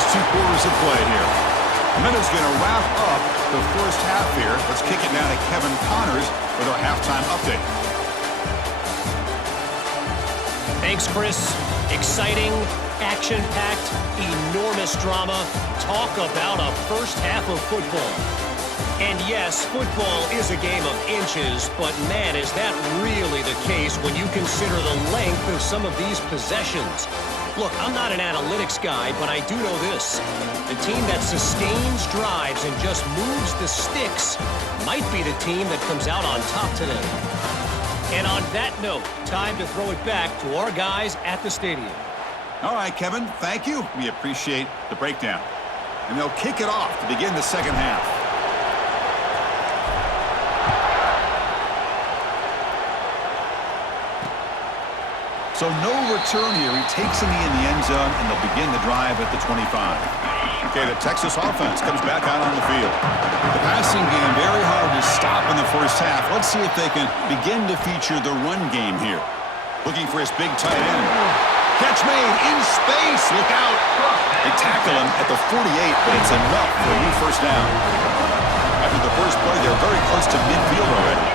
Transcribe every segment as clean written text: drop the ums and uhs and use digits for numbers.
first 2 quarters of play here. And then is going to wrap up the first half here. Let's kick it now to Kevin Connors with our halftime update. Thanks, Chris. Exciting, action-packed, enormous drama. Talk about a first half of football. And yes, football is a game of inches, but man, is that really the case when you consider the length of some of these possessions. Look, I'm not an analytics guy, but I do know this. The team that sustains drives and just moves the sticks might be the team that comes out on top today. And on that note, time to throw it back to our guys at the stadium. All right, Kevin, thank you. We appreciate the breakdown. And they'll kick it off to begin the second half. So no return here. He takes it in the end zone, and they'll begin the drive at the 25. Okay, the Texas offense comes back out on the field. The passing game very hard to stop in the first half. Let's see if they can begin to feature the run game here. Looking for his big tight end. Catch made in space. Look out. They tackle him at the 48, but it's enough for a new first down. After the first play, they're very close to midfield already.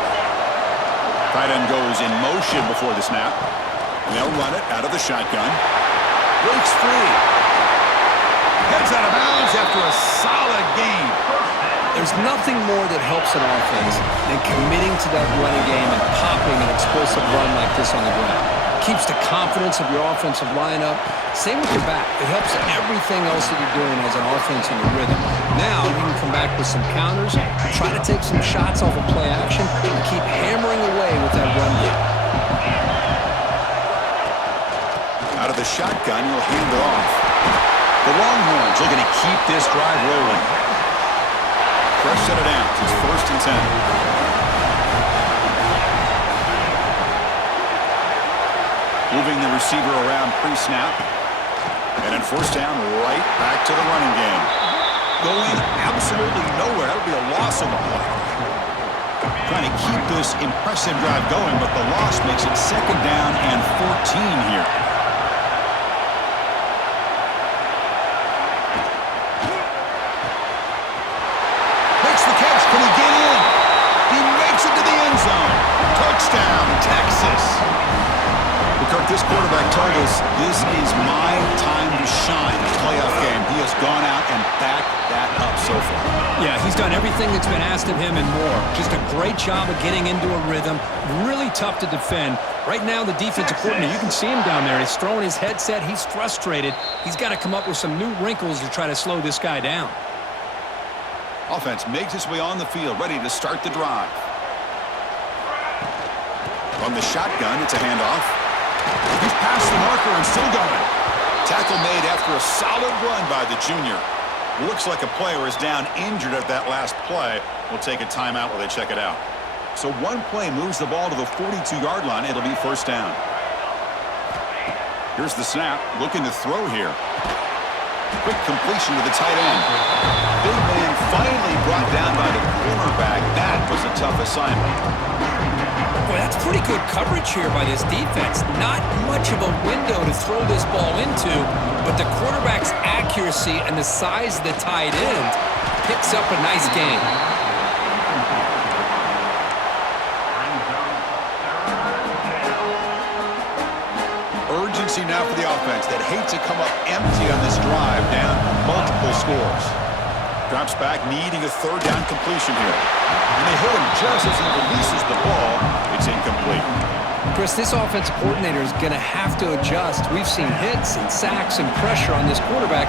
Tight end goes in motion before the snap. And they'll run it out of the shotgun. Breaks free. Heads out of bounds after a solid game. There's nothing more that helps an offense than committing to that running game and popping an explosive run like this on the ground. Keeps the confidence of your offensive lineup. Same with your back. It helps everything else that you're doing as an offense in the rhythm. Now you can come back with some counters, try to take some shots off of play action, and keep hammering away with that run game. Out of the shotgun, he'll hand it off. The Longhorns looking to keep this drive rolling. Fresh set of downs. It's 1st and 10. Moving the receiver around pre-snap. And then first down, right back to the running game. Going absolutely nowhere. That'll be a loss on the play. Trying to keep this impressive drive going, but the loss makes it 2nd down and 14 here. Touchdown, Texas. Kirk, this quarterback told us this is my time to shine in a playoff game. He has gone out and backed that up so far. Yeah, he's done everything that's been asked of him and more. Just a great job of getting into a rhythm. Really tough to defend. Right now, the defensive coordinator, you can see him down there. He's throwing his headset. He's frustrated. He's got to come up with some new wrinkles to try to slow this guy down. Offense makes its way on the field, ready to start the drive. From the shotgun, it's a handoff. He's past the marker and still going. Tackle made after a solid run by the junior. Looks like a player is down injured at that last play. We'll take a timeout while they check it out. So one play moves the ball to the 42-yard line. It'll be first down. Here's the snap. Looking to throw here. Quick completion to the tight end. Big man finally brought down by the cornerback. That was a tough assignment. Boy, that's pretty good coverage here by this defense. Not much of a window to throw this ball into, but the quarterback's accuracy and the size of the tight end picks up a nice game. Urgency now for the offense that hate to come up empty on this drive, down multiple scores. Drops back, needing a 3rd down completion here. And they hit him just as he releases the ball. It's incomplete. Chris, this offensive coordinator is going to have to adjust. We've seen hits and sacks and pressure on this quarterback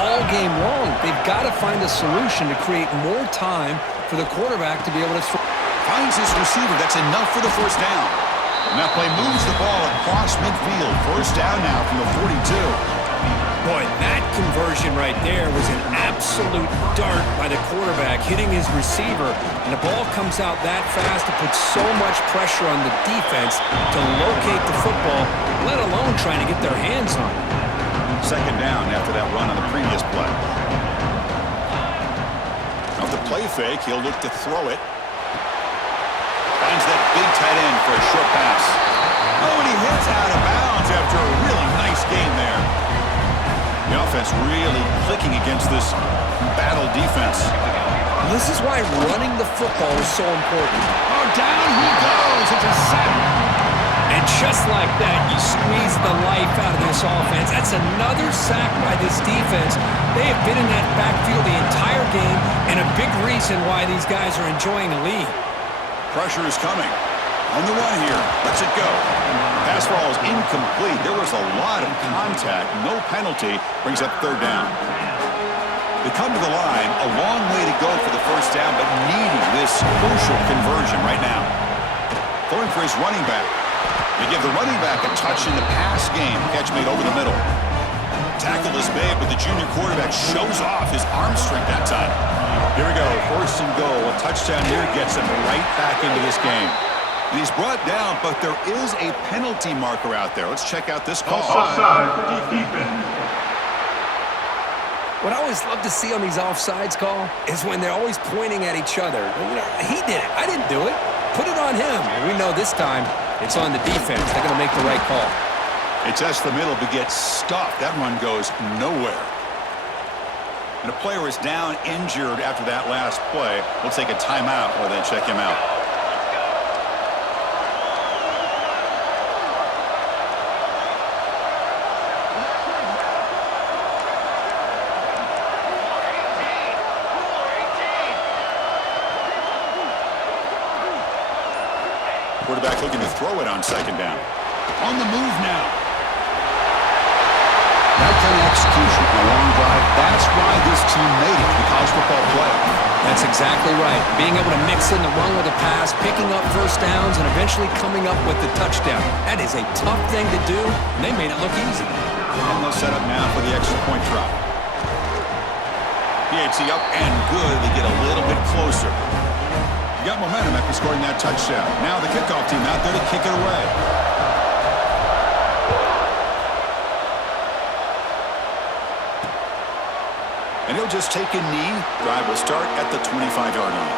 all game long. They've got to find a solution to create more time for the quarterback to be able to throw. Finds his receiver. That's enough for the first down. And that play moves the ball across midfield. First down now from the 42. Boy, that conversion right there was an absolute dart by the quarterback, hitting his receiver, and the ball comes out that fast. It puts so much pressure on the defense to locate the football, let alone trying to get their hands on it. 2nd down after that run on the previous play. Off the play fake, he'll look to throw it. Finds that big tight end for a short pass. Oh, and he hits out of bounds after a really nice game there. The offense offense really clicking against this battle defense. This is why running the football is so important. Oh, down he goes. It's a sack. And just like that, you squeeze the life out of this offense. That's another sack by this defense. They have been in that backfield the entire game, and a big reason why these guys are enjoying the lead. Pressure is coming. On the run here. Lets it go. Pass ball is incomplete. There was a lot of contact. No penalty. Brings up third down. They come to the line. A long way to go for the first down, but needing this crucial conversion right now. Throwing for his running back. They give the running back a touch in the pass game. Catch made over the middle. Tackle is made, but the junior quarterback shows off his arm strength that time. Here we go. First and goal. A touchdown here gets him right back into this game. And he's brought down, but there is a penalty marker out there. Let's check out this call. Offside for defense. What I always love to see on these offsides call is when they're always pointing at each other. You know, he did it. I didn't do it. Put it on him. And we know this time it's on the defense. They're going to make the right call. They test the middle but get stuffed. That run goes nowhere. And a player is down injured after that last play. We'll take a timeout while they check him out. Quarterback looking to throw it on second down. On the move now. That kind of execution on a long drive, that's why this team made it to the college football playoff. That's exactly right. Being able to mix in the run with the pass, picking up first downs, and eventually coming up with the touchdown. That is a tough thing to do, and they made it look easy. And they'll set up now for the extra point try. PAT up and good. They get a little bit closer. You got momentum after scoring that touchdown. Now the kickoff team out there to kick it away. And he'll just take a knee. Drive will start at the 25-yard line.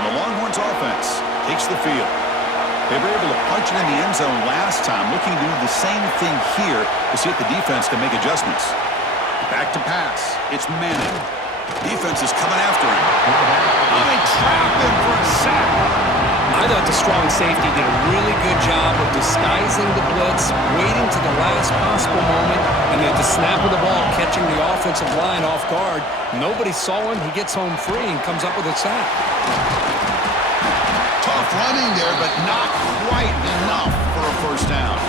And the Longhorns offense takes the field. They were able to punch it in the end zone last time, looking to do the same thing here to see if the defense can make adjustments. Back to pass. It's Manning. Defense is coming after him. Oh, they trap him for a sack. I thought the strong safety did a really good job of disguising the blitz, waiting to the last possible moment, and at the snap of the ball, catching the offensive line off guard. Nobody saw him. He gets home free and comes up with a sack. Tough running there, but not quite enough for a first down.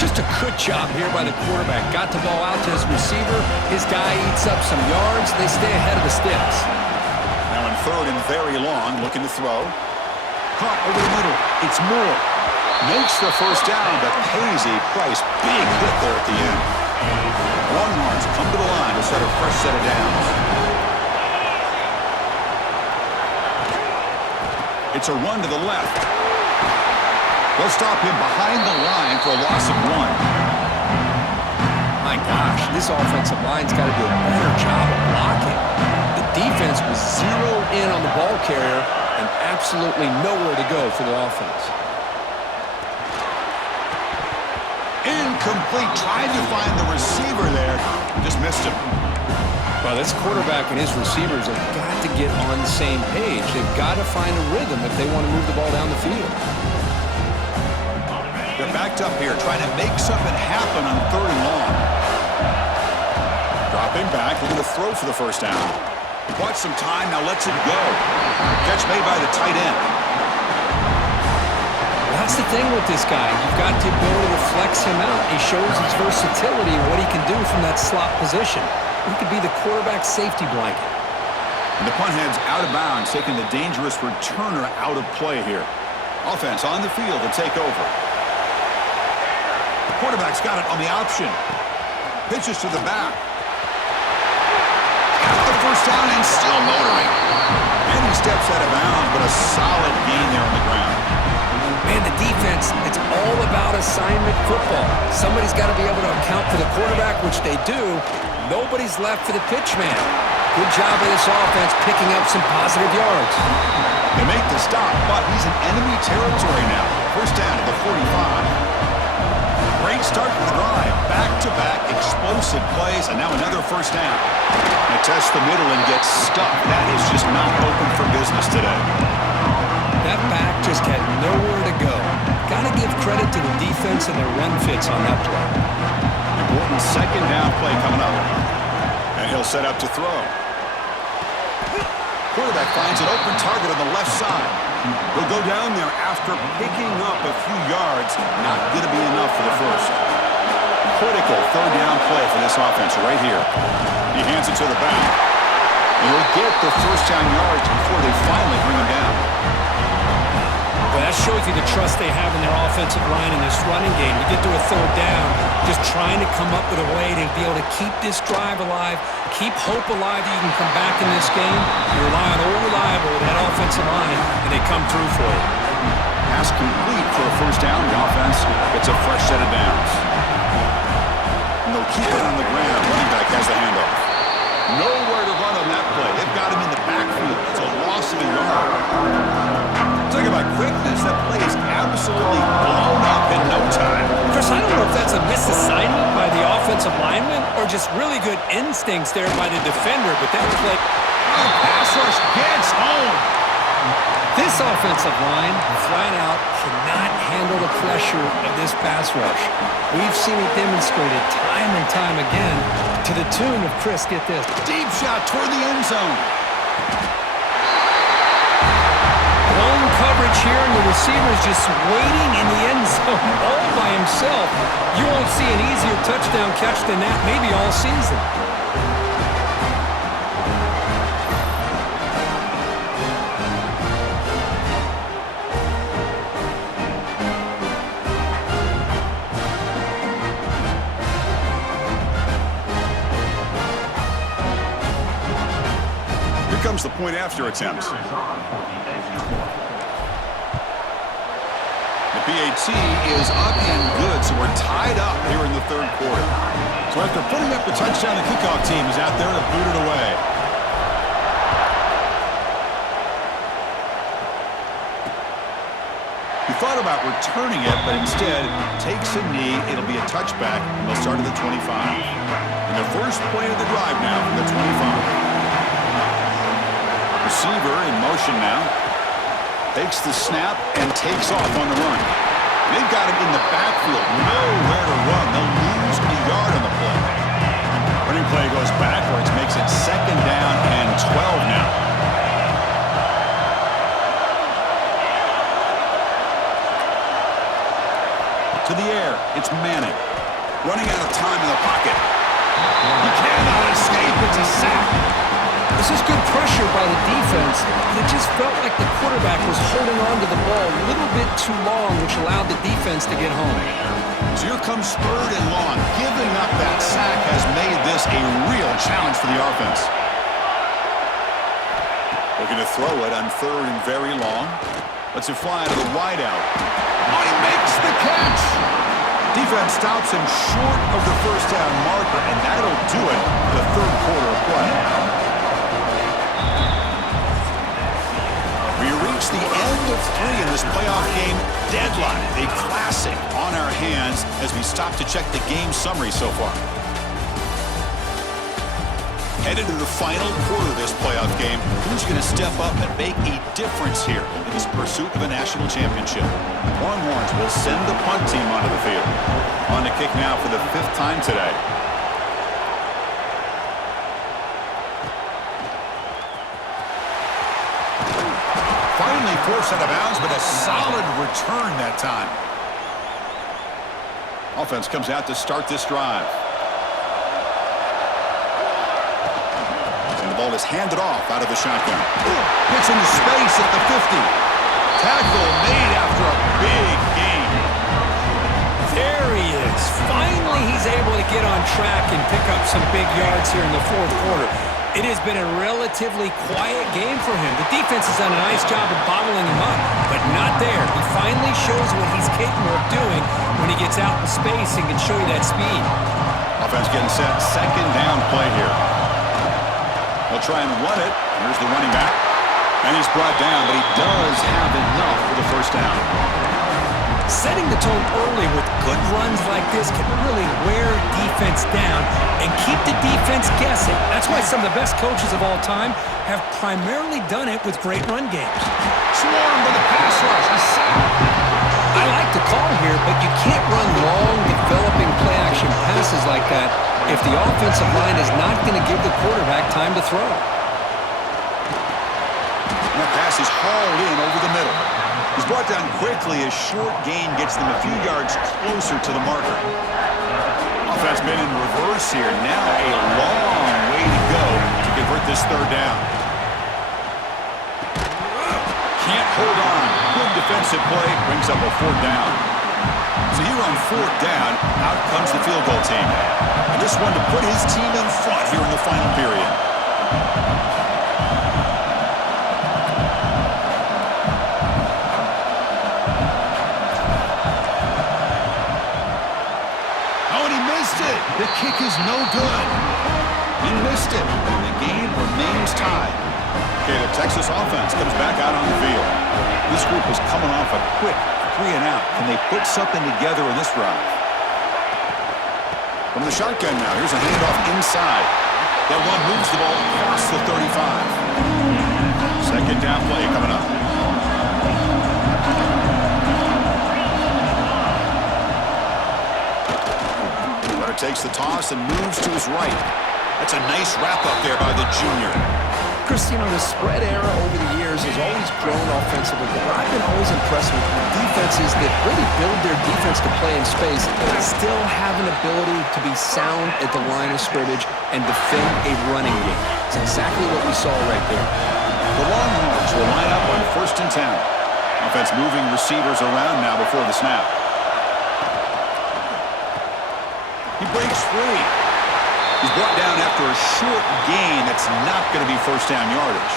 Just a good job here by the quarterback. Got the ball out to his receiver. His guy eats up some yards. They stay ahead of the sticks. Now in third and very long, looking to throw. Caught over the middle. It's Moore. Makes the first down, but pays a price. Big hit there at the end. Longhorns come to the line to set a fresh set of downs. It's a run to the left. They'll stop him behind the line for a loss of 1. My gosh, this offensive line's got to do a better job of blocking. The defense was zeroed in on the ball carrier and absolutely nowhere to go for the offense. Incomplete. Tried to find the receiver there. Just missed him. Well, this quarterback and his receivers have got to get on the same page. They've got to find a rhythm if they want to move the ball down the field. They're backed up here, trying to make something happen on third and long. Dropping back, looking to throw for the first down. Bought some time, now lets it go. Catch made by the tight end. Well, that's the thing with this guy. You've got the ability to flex him out. He shows his versatility and what he can do from that slot position. He could be the quarterback safety blanket. And the punt head's out of bounds, taking the dangerous returner out of play here. Offense on the field to take over. Quarterback's got it on the option. Pitches to the back. Got the first down and still motoring. And he steps out of bounds, but a solid gain there on the ground. Man, the defense, it's all about assignment football. Somebody's got to be able to account for the quarterback, which they do. Nobody's left for the pitch man. Good job of this offense picking up some positive yards. They make the stop, but he's in enemy territory now. First down at the 45. Great start to the drive. Back Back-to-back explosive plays, and now another first down. They test the middle and get stuck. That is just not open for business today. That back just had nowhere to go. Got to give credit to the defense and their run fits on that play. Important second down play coming up. And he'll set up to throw. Quarterback finds an open target on the left side. He'll go down there after picking up a few yards. Not going to be enough for the first. Critical third down play for this offense right here. He hands it to the back. And he'll get the first down yards before they finally bring him down. Well, that shows you the trust they have in their offensive line in this running game. You get to a third down, just trying to come up with a way to be able to keep this drive alive, keep hope alive that you can come back in this game. You rely on old reliable, that offensive line, and they come through for you. Pass complete for a first down. The offense gets a fresh set of downs. And they'll keep it on the ground. Running back has the handoff. Nowhere to run on that play. They've got him in the backfield. It's a loss of a yard. Talking about quickness, that play is absolutely blown up in no time. Chris, I don't know if that's a misassignment by the offensive lineman or just really good instincts there by the defender, but that play... The pass rush gets home. This offensive line, flat out, cannot handle the pressure of this pass rush. We've seen it demonstrated time and time again to the tune of, Chris, get this. Deep shot toward the end zone. Blown coverage here, and the receiver's just waiting in the end zone all by himself. You won't see an easier touchdown catch than that maybe all season. Comes the point after attempt. The PAT is up and good, so we're tied up here in the third quarter. So after putting up the touchdown, the kickoff team is out there to boot it away. He thought about returning it, but instead takes a knee. It'll be a touchback, and they'll start at the 25. And the first play of the drive now from the 25. Receiver in motion now. Takes the snap and takes off on the run. They've got him in the backfield. Nowhere to run. They'll lose a yard on the play. Running play goes backwards. Makes it second down and 12 now. To the air. It's Manning. Running out of time in the pocket. He cannot escape. It's a sack. This is good pressure by the defense, but it just felt like the quarterback was holding on to the ball a little bit too long, which allowed the defense to get home. So here comes third and long. Giving up that sack has made this a real challenge for the offense. Looking to throw it on third and very long. Lets it fly to the wideout. Oh, he makes the catch! Defense stops him short of the first down marker, and that'll do it for the third quarter of play. We reach the end of 3 in this playoff game. Deadline, a classic on our hands as we stop to check the game summary so far. Headed to the final quarter of this playoff game. Who's going to step up and make a difference here in this pursuit of a national championship? Longhorns will send the punt team onto the field. On to kick now for the 5th time today. Finally forced out of bounds, but a solid return that time. Offense comes out to start this drive. And the ball is handed off out of the shotgun. Gets into space at the 50. Tackle made after a big gain. There he is. Finally, he's able to get on track and pick up some big yards here in the fourth quarter. It has been a relatively quiet game for him. The defense has done a nice job of bottling him up, but not there. He finally shows what he's capable of doing when he gets out in space and can show you that speed. Offense getting set. Second down play here. They'll try and run it. Here's the running back. And he's brought down, but he does have enough for the first down. Setting the tone early with good runs like this can really wear defense down and keep the defense guessing. That's why some of the best coaches of all time have primarily done it with great run games. Swarmed by the pass rush. A sack. I like the call here, but you can't run long, developing play-action passes like that if the offensive line is not going to give the quarterback time to throw. And that pass is hauled in over the middle. He's brought down quickly as short gain gets them a few yards closer to the marker. Offense been in reverse here. Now a long way to go to convert this third down. Can't hold on. Good defensive play. Brings up a fourth down. So here on fourth down, out comes the field goal team. And this one to put his team in front here in the final period. The kick is no good. He missed it, and the game remains tied. Okay, the Texas offense comes back out on the field. This group is coming off a quick 3-and-out. Can they put something together in this drive? From the shotgun now, here's a handoff inside. That one moves the ball across the 35. Second down play coming up. Takes the toss and moves to his right. That's a nice wrap-up there by the junior. Chris, you know, the spread era over the years has always grown offensively, but I've been always impressed with defenses that really build their defense to play in space but still have an ability to be sound at the line of scrimmage and defend a running game. It's exactly what we saw right there. The Longhorns will line up on 1st and 10. Offense moving receivers around now before the snap. He breaks free. He's brought down after a short gain that's not going to be first down yardage.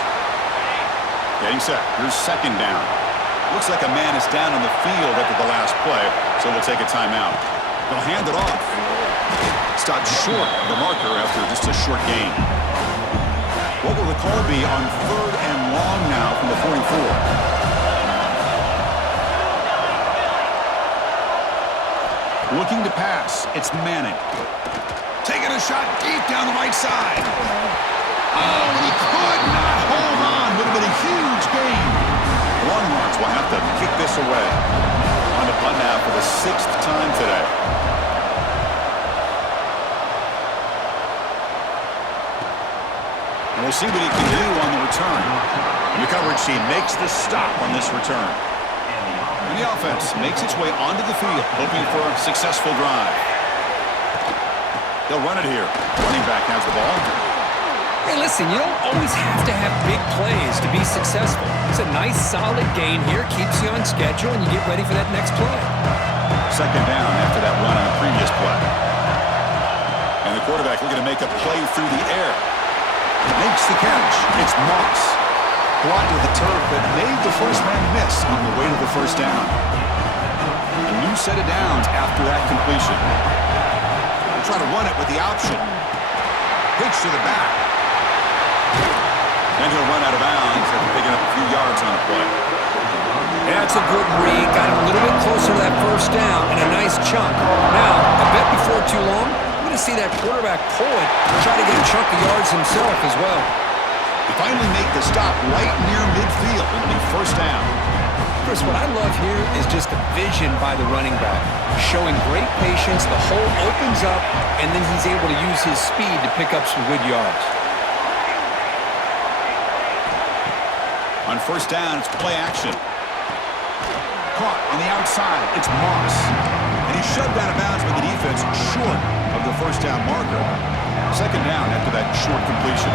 Getting set. Here's second down. Looks like a man is down on the field after the last play, so we'll take a timeout. They'll hand it off. Stopped short of the marker after just a short gain. What will the call be on 3rd and long now from the 44? Looking to pass. It's Manning. Taking a shot deep down the right side. Oh, and he could not hold on. Would have been a huge gain. The Longhorns will have to kick this away. On the punt now for the 6th time today. And we'll see what he can do on the return. The coverage team makes the stop on this return. And the offense makes its way onto the field, hoping for a successful drive. They'll run it here. Running back has the ball. Hey, listen, you don't always have to have big plays to be successful. It's a nice, solid gain here. Keeps you on schedule, and you get ready for that next play. Second down after that run on the previous play. And the quarterback looking to make a play through the air. Makes the catch. It's Moss. Brought to the turf, but made the first man miss on the way to the first down. A new set of downs after that completion. They'll try to run it with the option. Pitch to the back. And he'll run out of bounds after picking up a few yards on the play. That's a good read. Got him a little bit closer to that first down and a nice chunk. Now, I bet before too long, we're going to see that quarterback pull it and try to get a chunk of yards himself as well. They finally make the stop right near midfield. It'll be first down. Chris, what I love here is just the vision by the running back. Showing great patience, the hole opens up, and then he's able to use his speed to pick up some good yards. On first down, it's play action. Caught on the outside, it's Moss. And he's shoved out of bounds with the defense short of the first down marker. Second down after that short completion.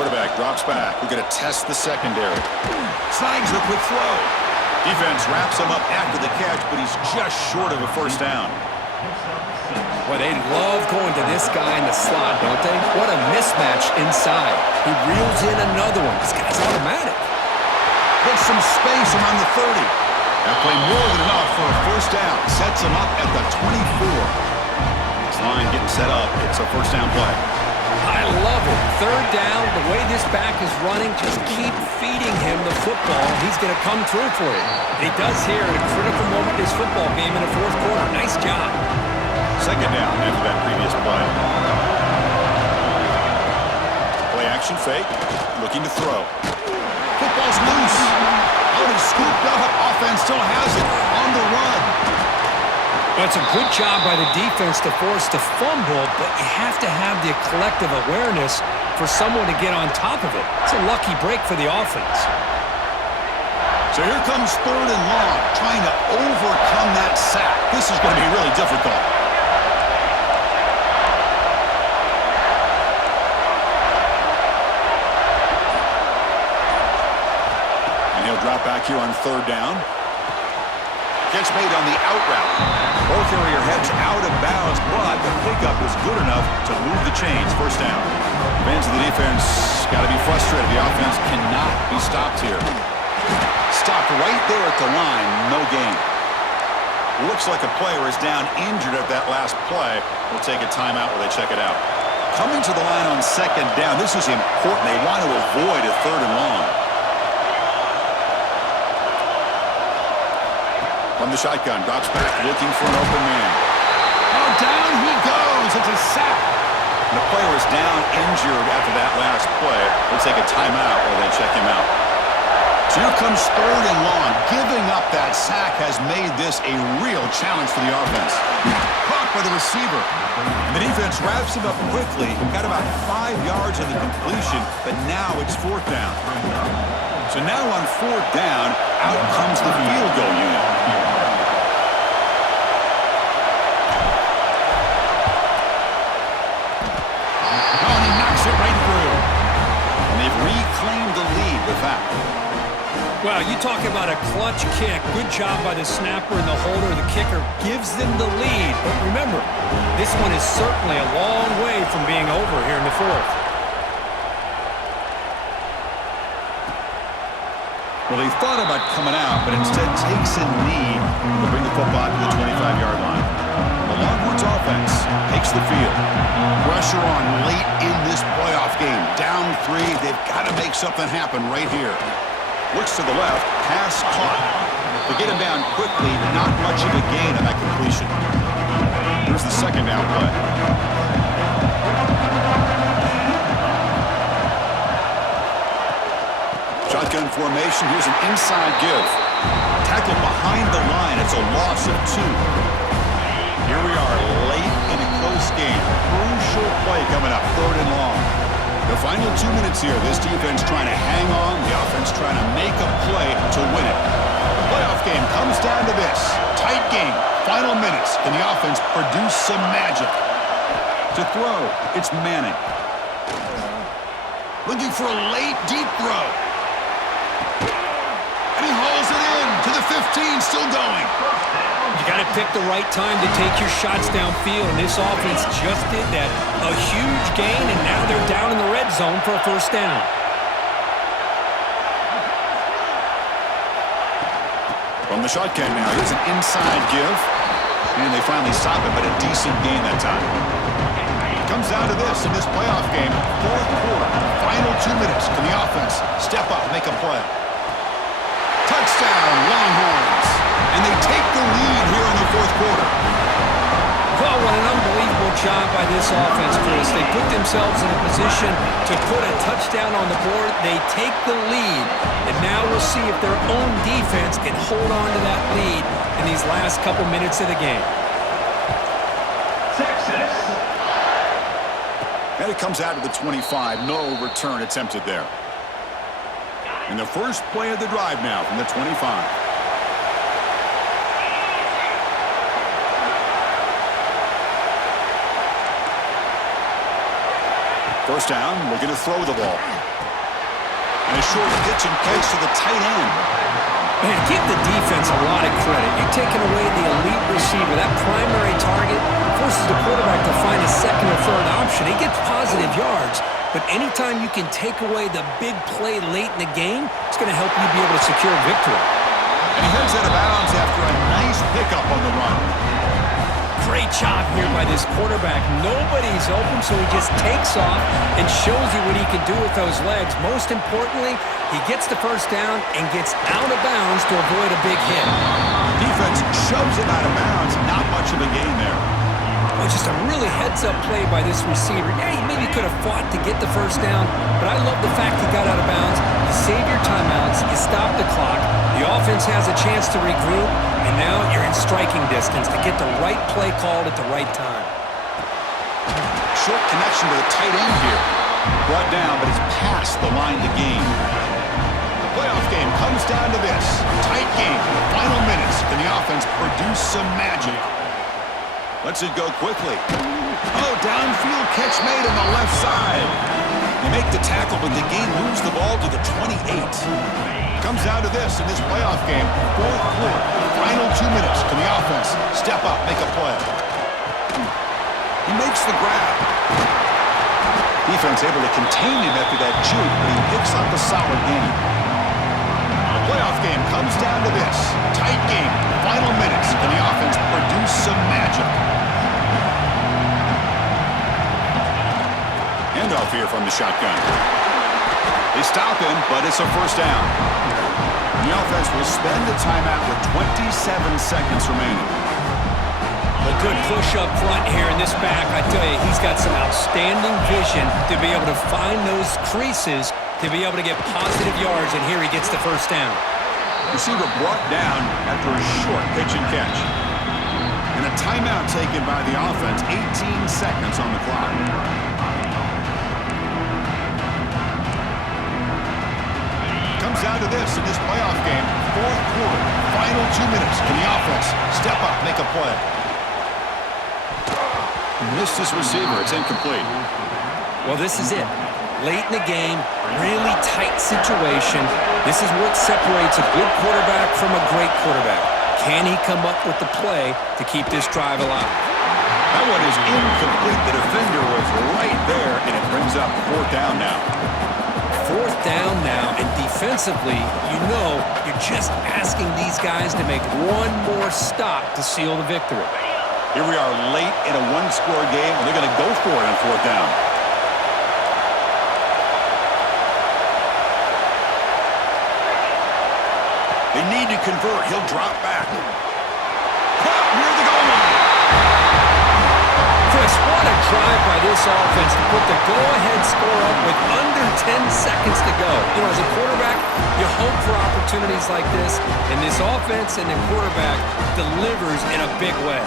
Quarterback drops back. We're going to test the secondary. Slides a quick throw. Defense wraps him up after the catch, but he's just short of a first down. Boy, they love going to this guy in the slot, don't they? What a mismatch inside. He reels in another one. This guy's automatic. Gets some space around the 30. That play more than enough for a first down. Sets him up at the 24. This line getting set up. It's a first down play. I love it. Third down, the way this back is running, just keep feeding him the football. He's going to come through for you. And he does here at a critical moment in this football game in the fourth quarter. Nice job. Second down after that previous play. Play action fake. Looking to throw. Football's loose. Oh, he's scooped up. Offense still has it on the run. It's a good job by the defense to force the fumble, but you have to have the collective awareness for someone to get on top of it. It's a lucky break for the offense. So here comes third and long, trying to overcome that sack. This is going to be really difficult. And he'll drop back here on third down. Gets made on the out route. Ball carrier heads out of bounds, but the pickup was good enough to move the chains. First down. Fans of the defense got to be frustrated. The offense cannot be stopped here. Stopped right there at the line. No gain. Looks like a player is down injured at that last play. We'll take a timeout while they check it out. Coming to the line on second down. This is important. They want to avoid a third and long. From the shotgun, drops back, looking for an open man. Oh, down he goes. It's a sack. And the player is down injured after that last play. We'll take a timeout while they check him out. So here comes third and long. Giving up that sack has made this a real challenge for the offense. Caught by the receiver. And the defense wraps him up quickly. Got about 5 yards on the completion, but now it's fourth down. So now on fourth down, out comes the field goal unit. It right through. And they've reclaimed the lead with that. Well, you talk about a clutch kick. Good job by the snapper and the holder. The kicker gives them the lead. But remember, this one is certainly a long way from being over here in the fourth. Well, he thought about coming out, but instead takes a knee to bring the football to the 25-yard line. The Longhorns offense takes the field. Pressure on late in this playoff game. Down 3. They've got to make something happen right here. Looks to the left. Pass caught. They get him down quickly. Not much of a gain on that completion. Here's the second down play. Shotgun formation. Here's an inside give. Tackle behind the line. It's a loss of 2. Here we are late in a close game. Crucial play coming up, third and long. The final 2 minutes here, this defense trying to hang on, the offense trying to make a play to win it. The playoff game comes down to this. Tight game, final minutes. Can the offense produce some magic? To throw, it's Manning. Looking for a late, deep throw. And he hauls it in to the 15, still going. You got to pick the right time to take your shots downfield, and this offense just did that. A huge gain, and now they're down in the red zone for a first down. From the shotgun now, here's an inside give. And they finally stop it, but a decent gain that time. Comes down to this in this playoff game. Fourth quarter, final 2 minutes. Can the offense step up, make a play? Touchdown, Longhorns. And they take the lead here in the fourth quarter. Well, what an unbelievable job by this offense, Chris. They put themselves in a position to put a touchdown on the board. They take the lead, and now we'll see if their own defense can hold on to that lead in these last couple minutes of the game. Texas. And it comes out to the 25. No return attempted there. And the first play of the drive now from the 25. First down, looking to throw the ball. And a short pitch and catch to the tight end. Man, give the defense a lot of credit. You're taking away the elite receiver. That primary target forces the quarterback to find a second or third option. He gets positive yards. But anytime you can take away the big play late in the game, it's going to help you be able to secure victory. And he heads out of bounds after a nice pickup on the run. Great job here by this quarterback. Nobody's open, so he just takes off and shows you what he can do with those legs. Most importantly, he gets the first down and gets out of bounds to avoid a big hit. Defense shoves him out of bounds. Not much of a gain there. Well, just a really heads-up play by this receiver. Yeah, he maybe could have fought to get the first down, but I love the fact he got out of bounds. You save your timeouts, you stop the clock, the offense has a chance to regroup, and now you're in striking distance to get the right play called at the right time. Short connection to the tight end here. Brought down, but it's past the line to gain. The playoff game comes down to this. Tight game. Final minutes. Can the offense produce some magic? Lets it go quickly. Oh, downfield catch made on the left side. They make the tackle, but the game moves the ball to the 28. Comes down to this in this playoff game. Fourth quarter. Final 2 minutes. Can the offense step up, make a play? He makes the grab. Defense able to contain him after that juke, but he picks up a solid gain. The playoff game comes down to this. Tight game. Final minutes. Can the offense produce some magic? Handoff here from the shotgun. They stop him, but it's a first down. The offense will spend the timeout with 27 seconds remaining. A good push up front here in this back. I tell you, he's got some outstanding vision to be able to find those creases, to be able to get positive yards, and here he gets the first down. Receiver brought down after a short pitch and catch. And a timeout taken by the offense, 18 seconds on the clock. Comes down to this in this playoff game, fourth quarter, final 2 minutes. Can the offense step up, make a play? Missed his receiver. It's incomplete. Well, this is it. Late in the game, really tight situation. This is what separates a good quarterback from a great quarterback. Can he come up with the play to keep this drive alive? That one is incomplete. The defender was right there, and it brings up fourth down now. Fourth down now, and defensively, you know you're just asking these guys to make one more stop to seal the victory. Here we are late in a one-score game, and they're going to go for it on fourth down. They need to convert. He'll drop back. Caught near the goal line. Chris, what a drive by this offense to put the go-ahead score up with under 10 seconds to go. You know, as a quarterback, you hope for opportunities like this, and this offense and the quarterback delivers in a big way.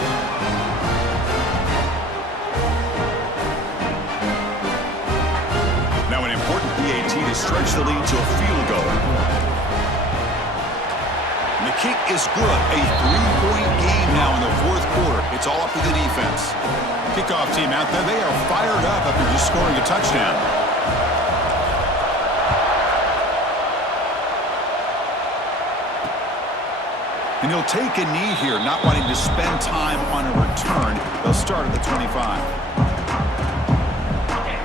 Now an important PAT to stretch the lead to a field goal. And the kick is good. A 3-point game now in the fourth quarter. It's all up to the defense. Kickoff team out there, they are fired up after just scoring a touchdown. And he'll take a knee here, not wanting to spend time on a return. They'll start at the 25.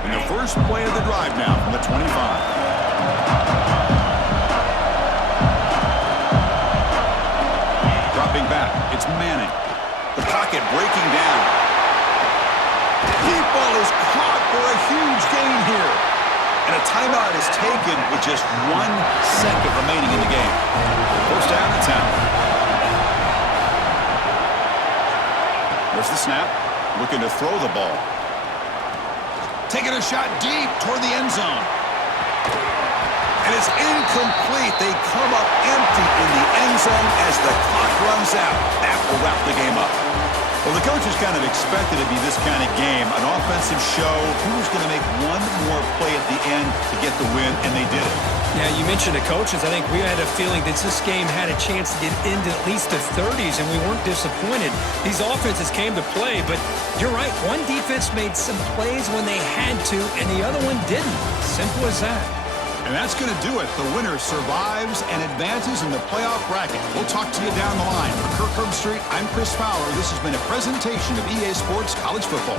And the first play of the drive now from the 25. Dropping back, it's Manning. The pocket breaking down. Deep ball is caught for a huge gain here. And a timeout is taken with just 1 second remaining in the game. First down and 10. There's the snap. Looking to throw the ball. Taking a shot deep toward the end zone. And it's incomplete. They come up empty in the end zone as the clock runs out. That will wrap the game up. Well, the coaches kind of expected it to be this kind of game, an offensive show. Who's going to make one more play at the end to get the win, and they did it. Yeah, you mentioned the coaches. I think we had a feeling that this game had a chance to get into at least the 30s, and we weren't disappointed. These offenses came to play, but you're right. One defense made some plays when they had to, and the other one didn't. Simple as that. And that's going to do it. The winner survives and advances in the playoff bracket. We'll talk to you down the line. For Kirk Herbstreit, I'm Chris Fowler. This has been a presentation of EA Sports College Football.